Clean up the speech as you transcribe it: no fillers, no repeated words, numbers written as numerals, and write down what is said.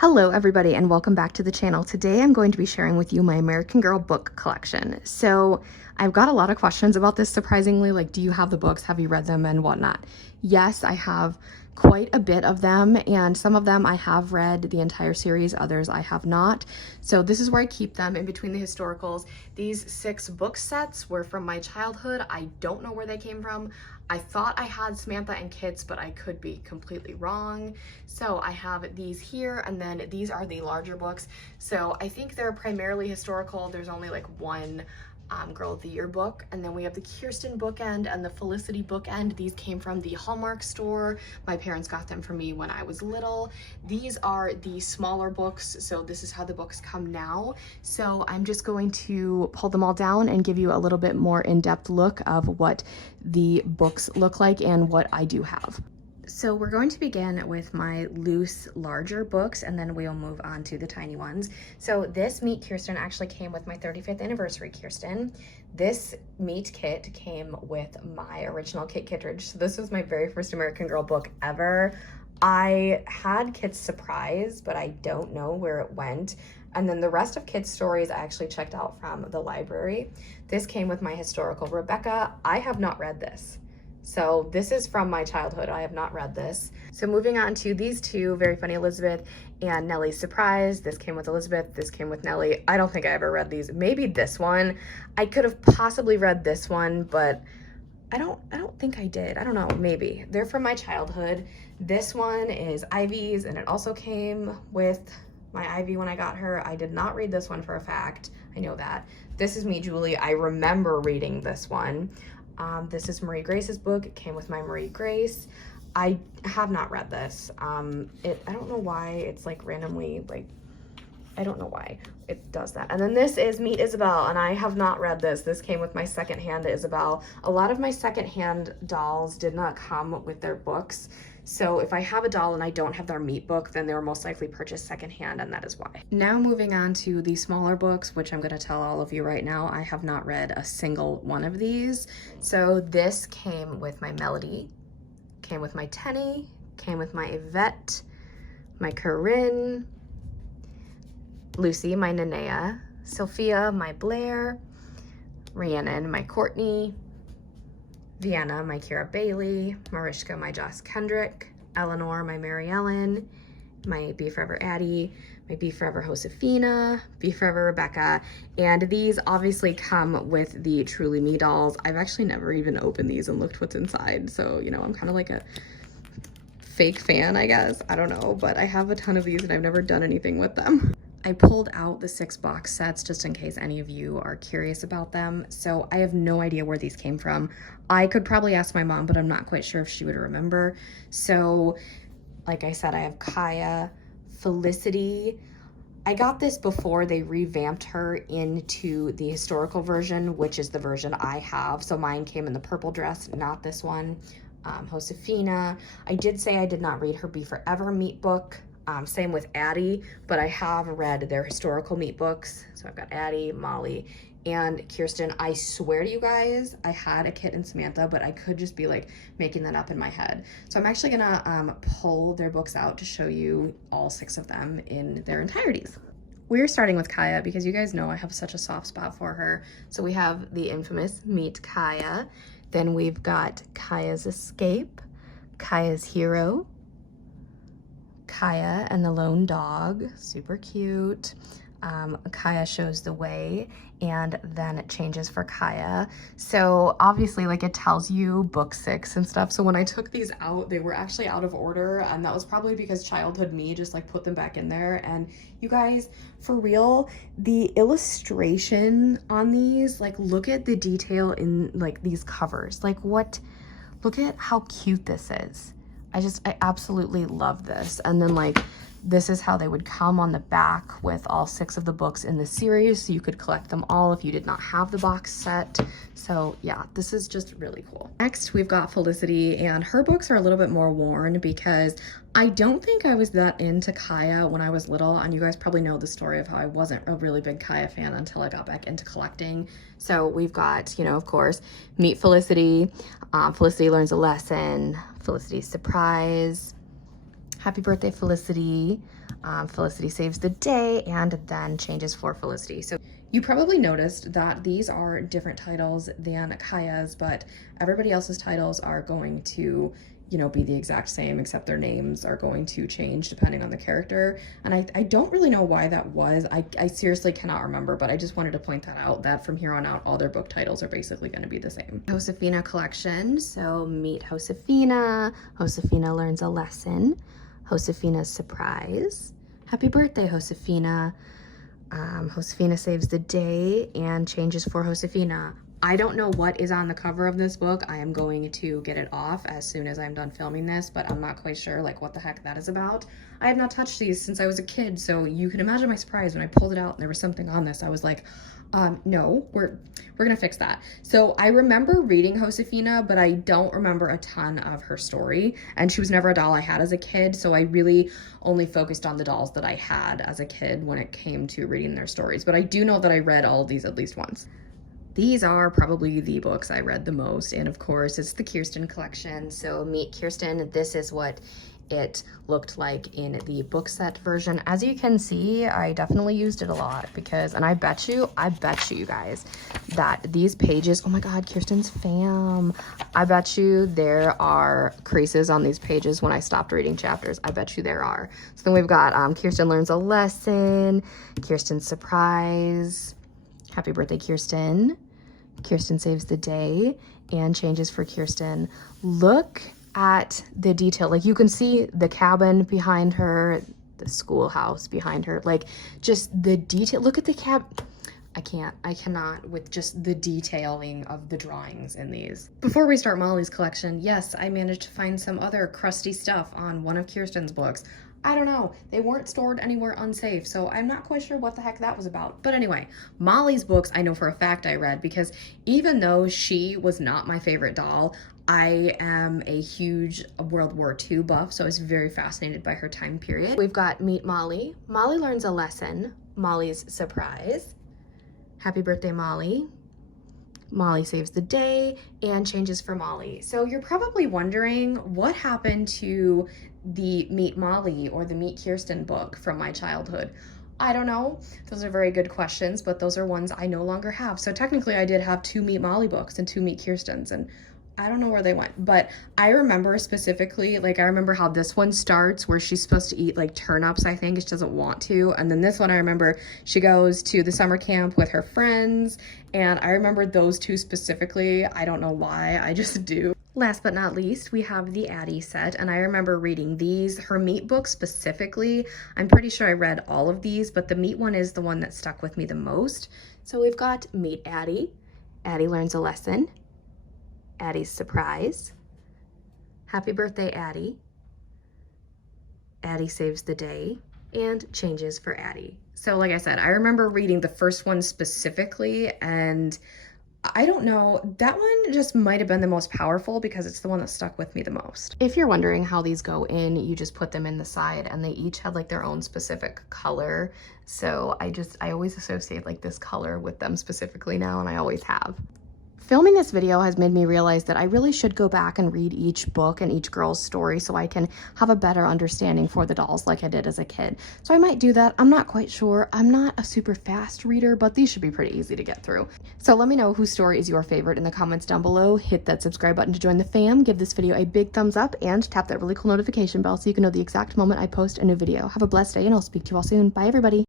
Hello everybody and welcome back to the channel. Today I'm going to be sharing with you my American Girl book collection. So I've got a lot of questions about this, surprisingly, like do you have the books, have you read them and whatnot. Yes, I have quite a bit of them, and some of them I have read the entire series, others I have not. So this is where I keep them in between the historicals. These 6 book sets were from my childhood. I don't know where they came from. I thought I had Samantha and Kit's, but I could be completely wrong. So I have these here, and then these are the larger books. So I think they're primarily historical. There's only like one Girl of the Year book, and then we have the Kirsten bookend and the Felicity bookend. These came from the Hallmark store. My parents got them for me when I was little. These are the smaller books, so this is how the books come now. So I'm just going to pull them all down and give you a little bit more in-depth look of what the books look like and what I do have. So we're going to begin with my loose, larger books, and then we'll move on to the tiny ones. So this Meet Kirsten actually came with my 35th anniversary Kirsten. This Meet kit came with my original Kit Kittredge. So this was my very first American Girl book ever. I had Kit's Surprise, but I don't know where it went. And then the rest of Kit's stories I actually checked out from the library. This came with my historical Rebecca. I have not read this. So this is from my childhood. I have not read this. So moving on to these two, Very Funny Elizabeth and Nellie's Surprise. This came with Elizabeth, this came with Nellie. I don't think I ever read these. Maybe this one. I could have possibly read this one, but I don't think I did. I don't know, maybe. They're from my childhood. This one is Ivy's, and it also came with my Ivy when I got her. I did not read this one for a fact. I know that. This is Me, Julie. I remember reading this one. This is Marie Grace's book. It came with my Marie Grace. I have not read this. I don't know why it's like randomly, like, I don't know why it does that. And then this is Meet Isabel, and I have not read this. This came with my secondhand Isabel. A lot of my secondhand dolls did not come with their books. So if I have a doll and I don't have their Meet book, then they were most likely purchased secondhand, and that is why. Now moving on to the smaller books, which I'm gonna tell all of you right now, I have not read a single one of these. So this came with my Melody, came with my Tenny, came with my Yvette, my Corinne, Lucy, my Nenea, Sophia, my Blair, Rhiannon, my Courtney, Vienna, my Kira Bailey, Mariska, my Joss Kendrick, Eleanor, my Mary Ellen, my Be Forever Addy, my Be Forever Josefina, Be Forever Rebecca, and these obviously come with the Truly Me dolls. I've actually never even opened these and looked what's inside, so, you know, I'm kind of like a fake fan, I guess. I don't know, but I have a ton of these and I've never done anything with them. I pulled out the 6 box sets just in case any of you are curious about them. So I have no idea where these came from. I could probably ask my mom, but I'm not quite sure if she would remember. So like I said, I have Kaya, Felicity. I got this before they revamped her into the historical version, which is the version I have. So mine came in the purple dress, not this one. Josefina. I did say I did not read her Be Forever Meet book. Same with Addy, but I have read their historical Meet books. So I've got Addy, Molly, and Kirsten. I swear to you guys, I had a Kit and Samantha, but I could just be like making that up in my head. So I'm actually gonna pull their books out to show you all 6 of them in their entireties. We're starting with Kaya because you guys know I have such a soft spot for her. So we have the infamous Meet Kaya. Then we've got Kaya's Escape, Kaya's Hero, Kaya and the Lone Dog, super cute. Kaya Shows the Way, and then it changes for Kaya. So obviously, like, it tells you book 6 and stuff. So when I took these out, they were actually out of order, and that was probably because childhood me just like put them back in there. And you guys, for real, the illustration on these, like, look at the detail in like these covers. Like, what, look at how cute this is. I absolutely love this. And then like, this is how they would come on the back with all 6 of the books in the series. So you could collect them all if you did not have the box set. So yeah, this is just really cool. Next, we've got Felicity, and her books are a little bit more worn because I don't think I was that into Kaya when I was little. And you guys probably know the story of how I wasn't a really big Kaya fan until I got back into collecting. So we've got, you know, of course, Meet Felicity, Felicity Learns a Lesson, Felicity's Surprise, Happy Birthday, Felicity, Felicity saves the day, and then changes for Felicity. So you probably noticed that these are different titles than Kaya's, but everybody else's titles are going to, you know, be the exact same, except their names are going to change depending on the character. And I don't really know why that was. I seriously cannot remember, but I just wanted to point that out, that from here on out, all their book titles are basically going to be the same. Josefina collection. So meet Josefina. Josefina learns a lesson. Josefina's surprise. Happy birthday, Josefina. Josefina saves the day and changes for Josefina. I don't know what is on the cover of this book. I am going to get it off as soon as I'm done filming this, but I'm not quite sure like what the heck that is about. I have not touched these since I was a kid, so you can imagine my surprise when I pulled it out and there was something on this. I was like, no, we're gonna fix that. So I remember reading Josefina, but I don't remember a ton of her story, and she was never a doll I had as a kid, so I really only focused on the dolls that I had as a kid when it came to reading their stories. But I do know that I read all of these at least once. These are probably the books I read the most, and of course it's the Kirsten collection. So meet Kirsten. This is what it looked like in the book set version. As you can see, I definitely used it a lot because, and I bet you guys that these pages, oh my god, Kirsten's fam, I bet you there are creases on these pages when I stopped reading chapters. I bet you there are. So then we've got Kirsten learns a lesson, Kirsten's surprise, happy birthday Kirsten, Kirsten saves the day, and changes for Kirsten. Look at the detail. Like you can see the cabin behind her, the schoolhouse behind her, like just the detail. Look at the I cannot with just the detailing of the drawings in these. Before we start Molly's collection, yes, I managed to find some other crusty stuff on one of Kirsten's books. I don't know, they weren't stored anywhere unsafe, so I'm not quite sure what the heck that was about. But anyway, Molly's books I know for a fact I read, because even though she was not my favorite doll, I am a huge World War II buff, so I was very fascinated by her time period. We've got Meet Molly. Molly learns a lesson. Molly's surprise. Happy birthday, Molly. Molly saves the day, and changes for Molly. So you're probably wondering what happened to the Meet Molly or the Meet Kirsten book from my childhood. I don't know. Those are very good questions, but those are ones I no longer have. So technically I did have 2 Meet Molly books and 2 Meet Kirstens, and I don't know where they went, but I remember specifically, like I remember how this one starts where she's supposed to eat like turnips, I think, she doesn't want to. And then this one, I remember she goes to the summer camp with her friends, and I remember those 2 specifically. I don't know why, I just do. Last but not least, we have the Addy set, and I remember reading these. Her Meet book specifically, I'm pretty sure I read all of these, but the Meet one is the one that stuck with me the most. So we've got Meet Addy. Addy learns a lesson. Addy's surprise. Happy birthday, Addy. Addy saves the day, and changes for Addy. So like I said, I remember reading the first one specifically, and I don't know, that one just might have been the most powerful because it's the one that stuck with me the most. If you're wondering how these go in, you just put them in the side, and they each have like their own specific color. So I always associate like this color with them specifically now, and I always have. Filming this video has made me realize that I really should go back and read each book and each girl's story so I can have a better understanding for the dolls like I did as a kid. So I might do that. I'm not quite sure. I'm not a super fast reader, but these should be pretty easy to get through. So let me know whose story is your favorite in the comments down below. Hit that subscribe button to join the fam, give this video a big thumbs up, and tap that really cool notification bell so you can know the exact moment I post a new video. Have a blessed day, and I'll speak to you all soon. Bye, everybody.